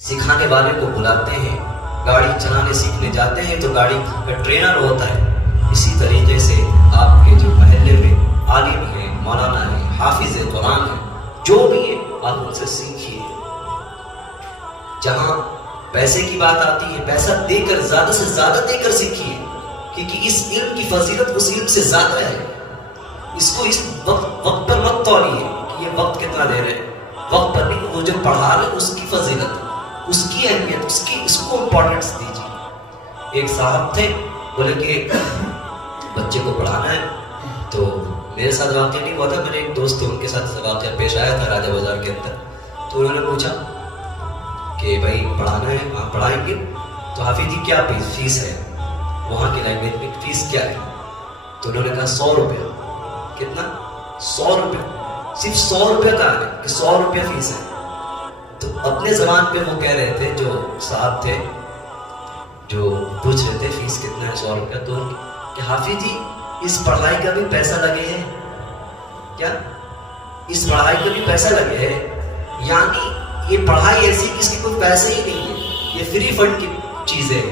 सिखाने वाले को बुलाते हैं, गाड़ी चलाने सीखने जाते हैं तो गाड़ी का ट्रेनर होता है। इसी तरीके से आपके जो महल्ले में आलिम है, मौलाना है, हाफिज कुरान है, जो भी है आप उनसे सीखिए। जहाँ पैसे की बात आती है, पैसा देकर ज्यादा से ज्यादा देकर सीखिए, क्योंकि इस इल्म की फजीलत उस इल्म से ज्यादा है। इसको इस वक्त पर मत तौलिए कि ये वक्त कितना दे रहे हैं, वक्त पर नहीं, वो जो पढ़ा रहे उसकी फजीलत, उसकी अहमियत, इसको इम्पोर्टेंस दीजिए। एक साहब थे, बोले कि बच्चे को पढ़ाना है, तो मेरे साथ वाक़या नहीं हुआ था, मेरे एक दोस्त थे उनके साथ वाक़या पेश आया था राजा बाजार के अंदर। तो उन्होंने पूछा कि भाई पढ़ाना है, आप पढ़ाएंगे? तो हाफिज जी क्या फीस है, वहाँ की लैंग्वेज में फीस क्या है? तो उन्होंने कहा 100 रुपया। कितना? 100 रुपया। सिर्फ 100 रुपया कहा है कि 100 रुपया फीस है। तो अपने ज़बान पे वो कह रहे थे, जो साहब थे जो पूछ रहे थे फीस कितना है, 100 रुपया। तो कि हाफिज जी इस पढ़ाई का भी पैसा लगे है क्या? इस पढ़ाई का भी पैसा लगे है, यानी ये पढ़ाई ऐसी कि इसके कोई पैसे ही नहीं है, ये फ्री फंड की चीज़ है।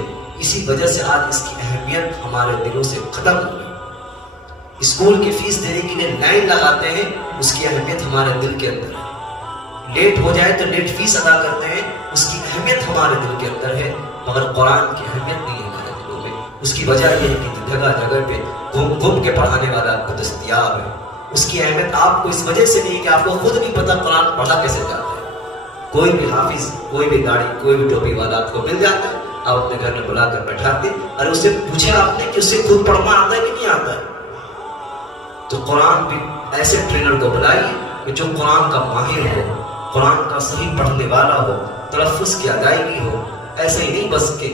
इसी वजह से आज इसकी अहमियत हमारे दिलों से खत्म हो गई। स्कूल की फीस देने के लिए लाइन लगाते हैं, उसकी अहमियत हमारे दिल के अंदर है। लेट हो जाए तो लेट फीस अदा करते हैं, उसकी अहमियत हमारे दिल के अंदर है, मगर कुरान की अहमियत नहीं है हमारे दिलों में। उसकी वजह यह है कि जगह जगह पे घूम घूम के पढ़ाने वाला आपको दस्तयाब है। उसकी अहमियत आपको इस वजह से नहीं है कि आपको खुद नहीं पता कुरान पढ़ा कैसे जाता है। कोई भी हाफिज, कोई भी गाड़ी, कोई भी टोपी वाला आपको मिल जाता है, आप अपने घर में बुलाकर बैठाते, और उससे पूछा आपने कि उससे खुद पढ़ना आता है कि नहीं आता है? तो कुरान भी ऐसे ट्रेनर को बुलाइए कि जो कुरान का माहिर हो, कुरान का सही पढ़ने वाला हो, तलफ़्फ़ुज़ की अदायगी हो। ऐसे ही नहीं बस के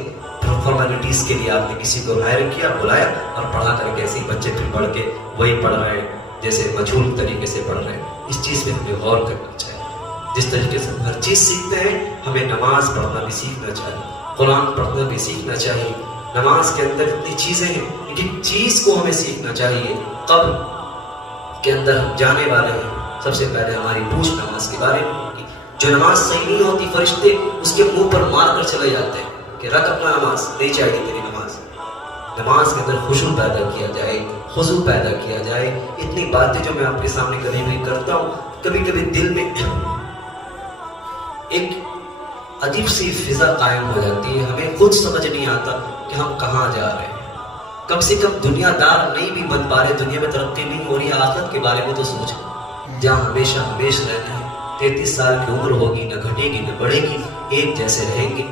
फॉर्मेलिटीज़ के लिए आपने किसी को हायर किया, बुलाया और पढ़ा करके ऐसे ही बच्चे फिर पढ़ के वही पढ़ रहे हैं जैसे मजहूल तरीके से पढ़ रहे हैं। इस चीज़ में हमें गौर करना चाहिए। जिस तरीके से हर चीज़ सीखते हैं, हमें नमाज पढ़ना भी सीखना चाहिए, कुरान पढ़ना भी सीखना चाहिए। नमाज के अंदर इतनी चीज़ें हैं, लेकिन चीज़ को हमें सीखना चाहिए। कब्र के अंदर हम जाने वाले हैं, सबसे पहले हमारी पूछ नमाज के बारे में होगी। जो नमाज सही नहीं होती, फरिश्ते उसके मुंह पर मार कर चले जाते हैं कि रख अपना नमाज, नहीं चाहिए तेरी नमाज। नमाज के अंदर खुशू पैदा किया जाए, खुजू पैदा किया जाए। इतनी बातें जो मैं आपके सामने कभी भी करता हूँ, कभी कभी दिल में एक अजीब सी फिजा कायम हो जाती है, हमें खुद समझ नहीं आता कि हम कहाँ जा रहे हैं। कम से कम दुनियादार नहीं भी बन पा रहे, दुनिया में तरक्की नहीं हो रही, आखिरत के बारे में तो सोचो, जहाँ हमेशा हमेशा रहना है। 33 साल की उम्र होगी, न घटेगी न बढ़ेगी, एक जैसे रहेंगे।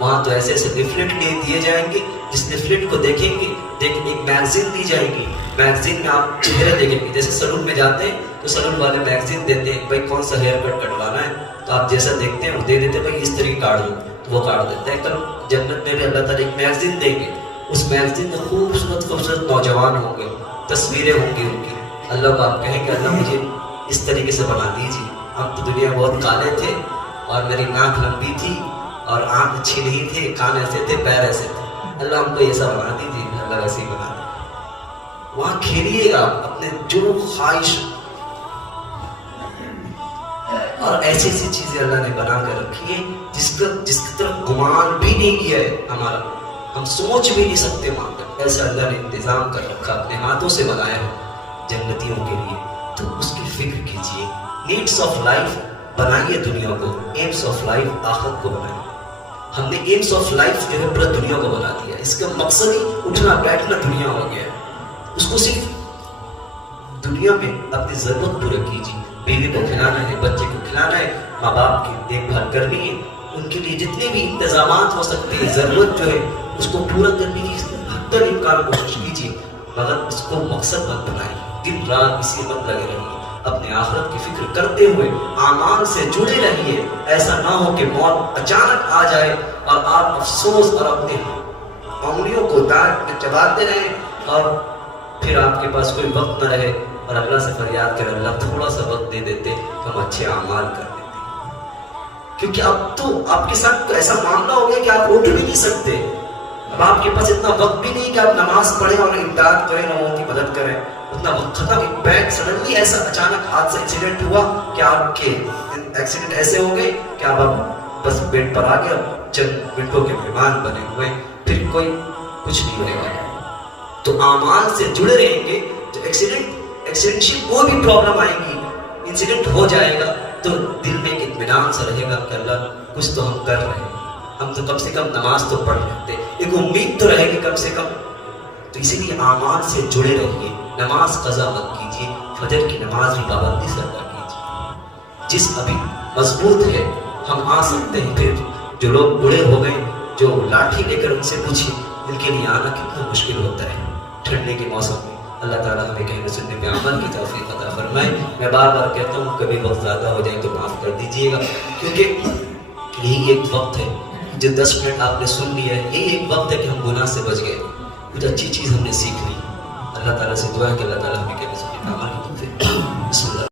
वहाँ तो ऐसे ऐसे लिफलेट दिए जाएंगे, जिस लिफलेट को देखेंगे एक मैगजीन दी जाएगी, मैगजीन में आप चेहरे देखेंगे। जैसे सलून में जाते हैं तो सलून वाले मैगजीन देते हैं, भाई कौन सा हेयर कट कटवाना है, तो आप जैसा देखते हैं वो दे देते हैं, भाई इस तरीके काट दो, तो वो काट देते हैं। कल जन्नत में भी अल्लाह ताला एक मैगजीन देंगे, उस मैगजीन में खूबसूरत खूबसूरत नौजवान होंगे, तस्वीरें होंगी उनकी। अल्लाह को आप कहेंगे अल्लाह मुझे इस तरीके से बना दीजिए। हम तो दुनिया बहुत काले थे और मेरी नाक लंबी थी और आँख अच्छी नहीं थे, कान ऐसे थे, पैर ऐसे थे, अल्लाह हमको ऐसा बना दीजिए। अल्लाह ऐसे ही बना दे। वहाँ खेलिएगा अपने जो ख्वाहिश, और ऐसी ऐसी चीजें अल्लाह ने बना कर रखी है जिसकी तरफ गुमान भी नहीं किया है हमारा, हम सोच भी नहीं सकते वहाँ पर। ऐसा अल्लाह ने इंतजाम कर रखा, अपने हाथों से बनाया है जन्नतियों के लिए। तो उसकी फिक्र कीजिए। नीड्स ऑफ लाइफ बनाइए दुनिया को, एम्स ऑफ लाइफ आखिरत को बनाइए। हमने एम्स ऑफ लाइफ जो है पूरा दुनिया को बना दिया, इसका मकसद ही उठना बैठना दुनिया हो गया। उसको सिर्फ दुनिया में अपनी जरूरत पूरी कीजिए। बीवी को खिलाना है, बच्चे को खिलाना है, माँ बाप की देखभाल करनी है, उनके लिए जितने भी इंतजाम हो सकते हैं, जरूरत जो है उसको पूरा करने की हद इम्कान कोशिश कीजिए, मगर उसको मकसद मत बनाइए। दिन रात इसी मत लगे रहिए, अपने आखिरत की फिक्र करते हुए आमाल से जुड़े रहिए। ऐसा ना हो कि मौत अचानक आ जाए और आप अफसोस और अपने उंगलियों को दांत में चबाते रहें और फिर आपके पास कोई वक्त न रहे और अल्लाह से फरियाद करें, अल्लाह थोड़ा सा वक्त दे देते तो हम अच्छे आमाल कर देते। क्योंकि अब तो आपके साथ ऐसा मामला हो गया कि आप उठ भी नहीं सकते। अब आपके पास इतना वक्त भी नहीं कि आप नमाज पढ़ें और इमदाद करें, लोगों की मदद करें। उतना वक्त खत्म। एक बैग सडनली ऐसा अचानक हाथ से एक्सीडेंट हुआ कि आपके एक्सीडेंट ऐसे हो गए कि आप بس بیڈ پر آ گیا, چند منٹوں کے مہمان بنے ہوئے, پھر کوئی کچھ نہیں ہونے والا. تو اعمال سے جڑے رہیں گے. تو ایکسیڈنشل کوئی بھی پرابلم آئے گی, انسیڈنٹ ہو جائے گا, تو دل میں ایک اطمینان سا رہے گا کہ اللہ کچھ تو ہم کر رہے ہیں, ہم تو کم سے کم نماز تو پڑھ لیتے, ایک امید تو رہے گی کم سے کم. تو اسی لیے اعمال سے جڑے رہیے, نماز قضا مت کیجیے, فجر کی نماز بھی پابندی سے ادا کیجیے. جس ابھی مضبوط ہے ہم آ سکتے ہیں, پھر جو لوگ بوڑھے ہو گئے, جو لاٹھی لے کر ان سے پوچھیے, ان کے لیے آنا کتنا مشکل ہوتا ہے ٹھنڈے کے موسم میں. اللہ تعالیٰ ہمیں کہنے سننے میں عمل کی توفیق عطا فرمائے. میں بار بار کہتا ہوں کبھی وقت زیادہ ہو جائے تو معاف کر دیجیے گا, کیونکہ یہی ایک وقت ہے جو 10 منٹ آپ نے سن لیا ہے, یہی ایک وقت ہے کہ ہم گناہ سے بچ گئے, کچھ اچھی چیز ہم نے سیکھ لی. اللہ تعالیٰ سے دعا ہے کہ اللہ تعالیٰ ہمیں کہنے سننے میں عمل